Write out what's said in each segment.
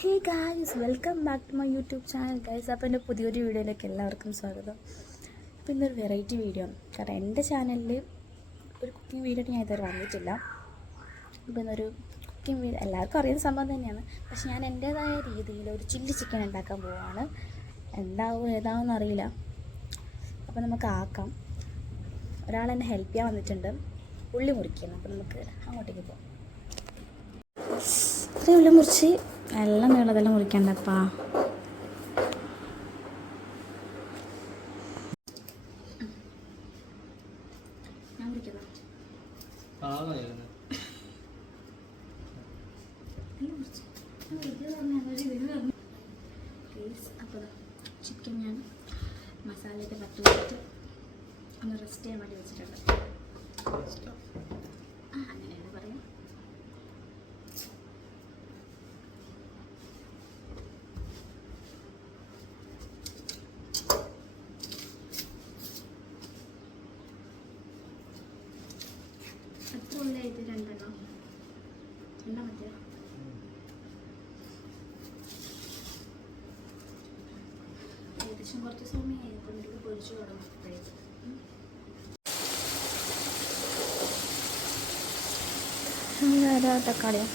Hey guys, welcome back to my YouTube channel guys. അപ്പോൾ എൻ്റെ പുതിയൊരു വീഡിയോയിലേക്ക് എല്ലാവർക്കും സ്വാഗതം. അപ്പോൾ ഇന്നൊരു വെറൈറ്റി വീഡിയോ ആണ്. കാരണം എൻ്റെ ചാനലിൽ ഒരു കുക്കിംഗ് വീഡിയോ ഞാൻ ഇതുവരെ വന്നിട്ടില്ല. അപ്പോൾ ഇന്നൊരു കുക്കിംഗ് വീഡിയോ എല്ലാവർക്കും അറിയുന്ന സംഭവം തന്നെയാണ്. പക്ഷെ ഞാൻ എൻ്റേതായ രീതിയിൽ ഒരു ചില്ലി ചിക്കൻ ഉണ്ടാക്കാൻ പോവുകയാണ്. എന്താവും ഏതാവെന്ന് അറിയില്ല. അപ്പോൾ നമുക്ക് ആക്കാം. ഒരാൾ എന്നെ ഹെൽപ്പ് ചെയ്യാൻ വന്നിട്ടുണ്ട്, ഉള്ളി മുറിക്കണം. അപ്പോൾ നമുക്ക് അങ്ങോട്ടേക്ക് പോകാം. ഇത്രയും ഉള്ളി മുറിച്ച് എല്ലാം നീളതെല്ലാം മുറിക്കണ്ടപ്പാ. ഞാൻ മുറിക്കാം. അപ്പോൾ ചിക്കൻ ഞാൻ മസാലയൊക്കെ തട്ടി വെച്ചിട്ട് ഒന്ന് റെസ്റ്റ് ചെയ്യാൻ വേണ്ടി വെച്ചിട്ടുണ്ട്. അങ്ങനെയാണ് പറയാം. എത്ര ഉള്ളിയായിട്ട്? രണ്ടെണ്ണം മതിയോ? ഏകദേശം കുറച്ച് സമയമായി. അപ്പോൾ എനിക്ക് പൊരിച്ചു തുടങ്ങുമ്പോഴേക്കും തക്കാളിയോ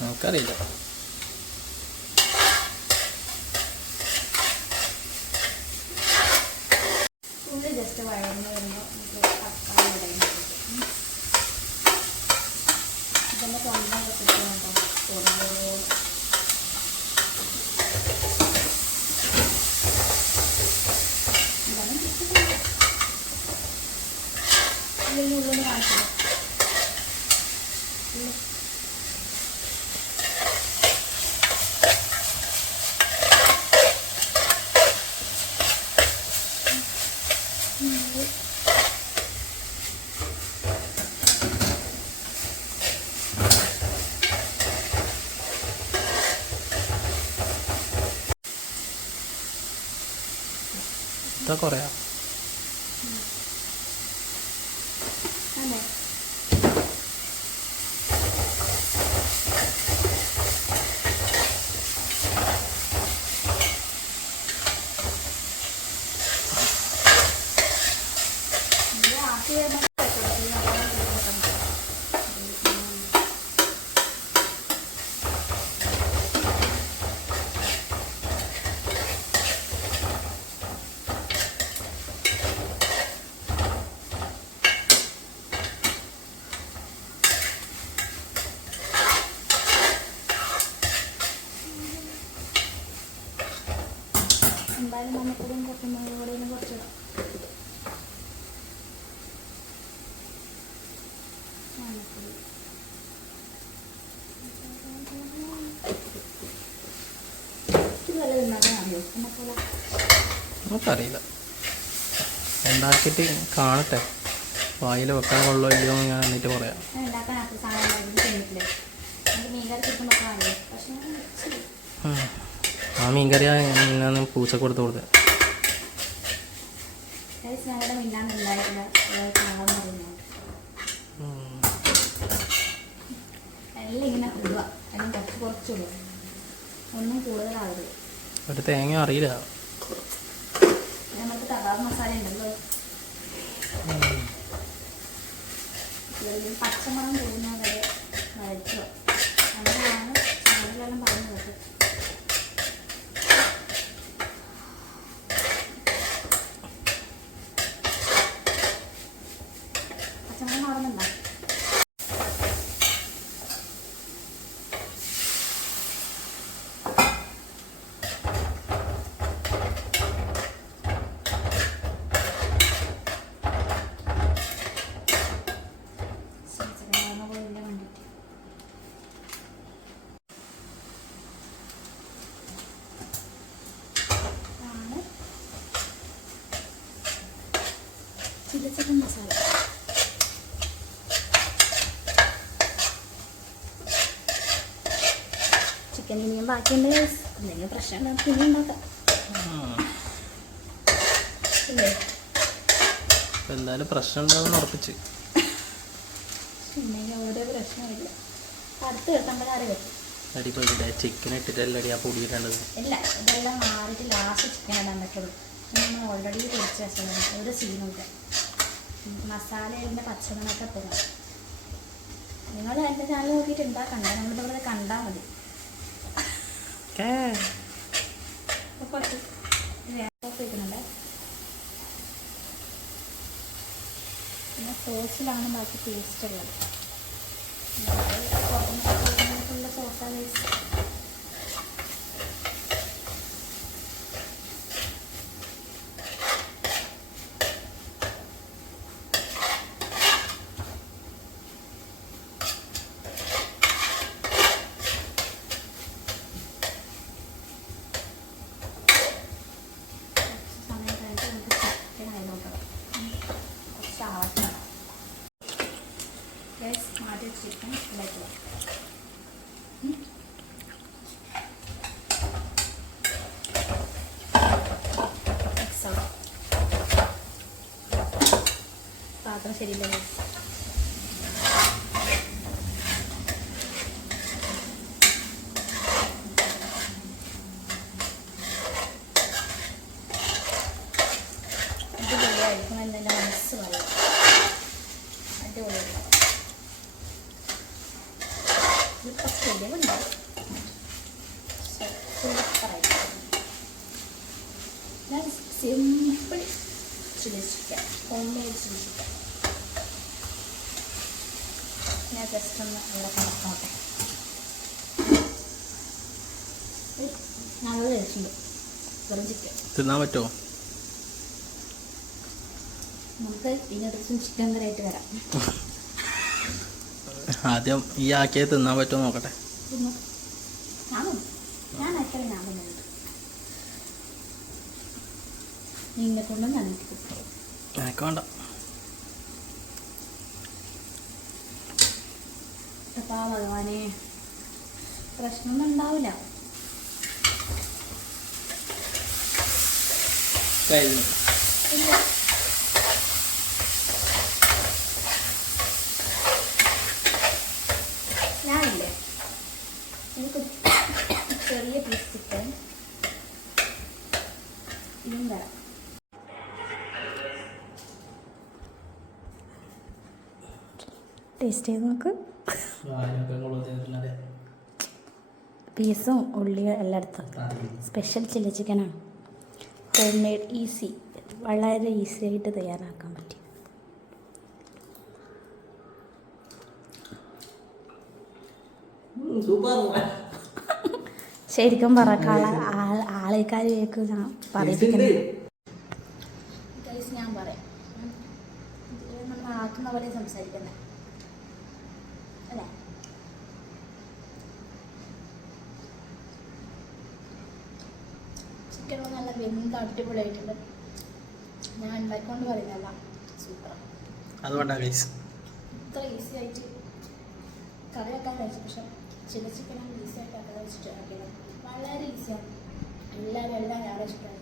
നമുക്കറിയില്ല. ഉള്ളി ജസ്റ്റ് വഴന്ന് വരുമ്പോൾ തക്കാളി ഇടയുന്നത് ഇതെല്ലാം തൊണ്ട വെച്ചിട്ടുണ്ടോ തോന്നുന്നു. ഉള്ളിൽ കാണിച്ചില്ല. ഇത്ര കുറയാ? അതെ, എന്തായാലും മഞ്ഞപ്പൊടിയും കൊത്തമ്പരിയും കൂടെ കുറച്ചിടാം. മഞ്ഞപ്പൊടി ഇത് വല്ല ഉണ്ടാക്കാൻ അറിയോ? മക്കളെ നമുക്കറിയില്ല. ഉണ്ടാക്കിയിട്ട് കാണട്ടെ, വായിൽ വെക്കാൻ കൊള്ളോ ഇല്ലയോ ഞാൻ എന്നിട്ട് പറയാം. ഉണ്ടാക്കാൻ ആക്കി സാധനം കഴിഞ്ഞിട്ടില്ലേ? നമുക്ക് മീൻകറി കിട്ടുമ്പോൾ അറിയാം. പക്ഷേ ആ മീൻകറി ഞാൻ പൂച്ച കൊടുത്ത് ഞങ്ങളുടെ മിന്നാന്നുണ്ടായിട്ടില്ല. കാണാൻ പറയുന്നത് എല്ലാം ഇങ്ങനെ കൂടുക, എല്ലാം കുറച്ചുള്ളൂ, ഒന്നും കൂടുതലാവരുത്. ഒരു തേങ്ങ അറിയില്ല. നമുക്ക് കബാബ് മസാല ഉണ്ടല്ലോ, അല്ലെങ്കിൽ പച്ചമണം പോകുന്നത് വരെ വഴറ്റുക. അങ്ങനെയാണ് ചാനലെല്ലാം പറയുന്നത്. പച്ചമണം മാറുന്നുണ്ടോ? Chilli chicken masala. ചിക്കൻ ഇനിയും ബാക്കിയുണ്ട്. എന്തെങ്കിലും പ്രശ്നം ഉണ്ടാകും പിന്നെ ഉണ്ടാക്കാം. ഇല്ലേ? എന്തായാലും പ്രശ്നം ഉണ്ടാവുമെന്ന് ഉറപ്പിച്ച്. പിന്നെ ഓരോ പ്രശ്നമില്ല. അടുത്ത് കിട്ടുമ്പോൾ കറി വെക്കും. അടിപൊളിയുടെ ചിക്കൻ ഇട്ടിട്ടല്ലടി ആ പൊടി ഇടേണ്ടത്. ഇല്ല, ഇതെല്ലാം മാറിയിട്ട് ലാസ്റ്റ് ചിക്കൻ ഇടാൻ പറ്റുള്ളൂ. നമ്മൾ ഓൾറെഡി പൊരിച്ച് വെച്ചതാണ്. ഒരു സീനുമില്ല. മസാലയുടെ പച്ചമണമൊക്കെ പോകാം. നിങ്ങൾ എൻ്റെ ചാനൽ നോക്കിയിട്ട് ഉണ്ടാക്കണ്ട, നമ്മളിവിടെ കണ്ടാൽ മതി. കുറച്ച് വയ്ക്കുന്നുണ്ട്. പിന്നെ സോസിലാണ് ബാക്കി ടേസ്റ്റ് ഉള്ളത്. ഫുള്ള് സോസാണ് ടേസ്റ്റ്. മാറ്റി ചിക്കൻ ഉണ്ടാക്കുക. പാത്രം ശരിയില്ല. അടിപൊളിയായിരിക്കും എന്നെ മനസ്സ് പറയും. അടിപൊളിയായിരിക്കും. കുറച്ച് എരിവുണ്ടാവും. ഞാൻ simple chilli chicken, home made chilli chicken. ഞാൻ ജസ്റ്റ് ഒന്ന് ഇവിടെ കണക്കാട്ടെ. ഞങ്ങൾ കഴിച്ചിട്ടുണ്ട് വെറും ചിക്കൻ. തിന്നാൻ പറ്റുമോ? നമുക്ക് ഇതിനകത്ത് ചിക്കൻ കറിയായിട്ട് വരാം. ആദ്യം ഈ ആക്കിയത് തിന്നാൻ പറ്റുമോ നോക്കട്ടെ. ഞാൻ ആക്കിയാലും ഞാൻ തിന്നുന്നുണ്ട്. നിന്നെ കൊണ്ടും നന്നായിട്ട് കിട്ടും. എനിക്ക് വേണ്ട. അപ്പാ ഭഗവാനെ, പ്രശ്നമൊന്നും ഉണ്ടാവില്ല. കഴിഞ്ഞു. ഞാനില്ലേ എനിക്ക് ചെറിയ പീസ് ചിക്കൻ ഇതും തരാം. ടേസ്റ്റ് ചെയ്ത് നോക്ക്. പീസും ഉള്ളിയും എല്ലാം എടുത്ത്. സ്പെഷ്യൽ ചില്ലി ചിക്കനാണ്. ഹോം മെയ്ഡ്, ഈസി, വളരെ ഈസി ആയിട്ട് തയ്യാറാക്കാൻ പറ്റും. ശരിക്കും പറക്കാള ആൾക്കാർ കേൾക്കും. ഞാൻ പറയിപ്പിക്കുന്നത് ഞാൻ പറയാം. നമ്മൾ ആക്കുന്ന പോലെ സംസാരിക്കുന്നത് അല്ലേ? ചിക്കൻ നല്ല വെന്ത് അടിപൊളിയായിട്ടുണ്ട്. ഞാൻ ഉണ്ടാക്കിക്കൊണ്ട് പറയുന്നതല്ല, സൂപ്പറാണ്. അതുകൊണ്ടാണ് ഇത്ര ഈസി ആയിട്ട് കറി വെക്കാൻ കഴിച്ചു. പക്ഷെ ചില ചിക്കനാണ് ഈസി ആയിട്ട് ആക്കാൻ വെച്ചിട്ട് ആക്കിയത്. വളരെ ഈസിയാണ്. എല്ലാവരും ഞാൻ ഇഷ്ടമാണ്.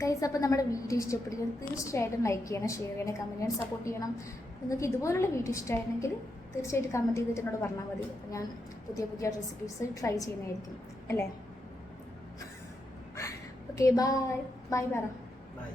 ഗൈസ്, അപ്പോൾ നമ്മുടെ വീഡിയോ ഇഷ്ടപ്പെടുകയും തീർച്ചയായിട്ടും ലൈക്ക് ചെയ്യണം, ഷെയർ ചെയ്യണം, കമൻറ്റ് ചെയ്യണം, സപ്പോർട്ട് ചെയ്യണം. നിങ്ങൾക്ക് ഇതുപോലുള്ള വീഡിയോ ഇഷ്ടമായിരുന്നെങ്കിൽ തീർച്ചയായിട്ടും കമൻറ്റ് ചെയ്തിട്ട് എന്നോട് പറഞ്ഞാൽ മതി. അപ്പോൾ ഞാൻ പുതിയ പുതിയ റെസിപ്പീസ് ട്രൈ ചെയ്യുന്നതായിരിക്കും അല്ലേ? ഓക്കെ, ബൈ ബൈ പറ. ബൈ.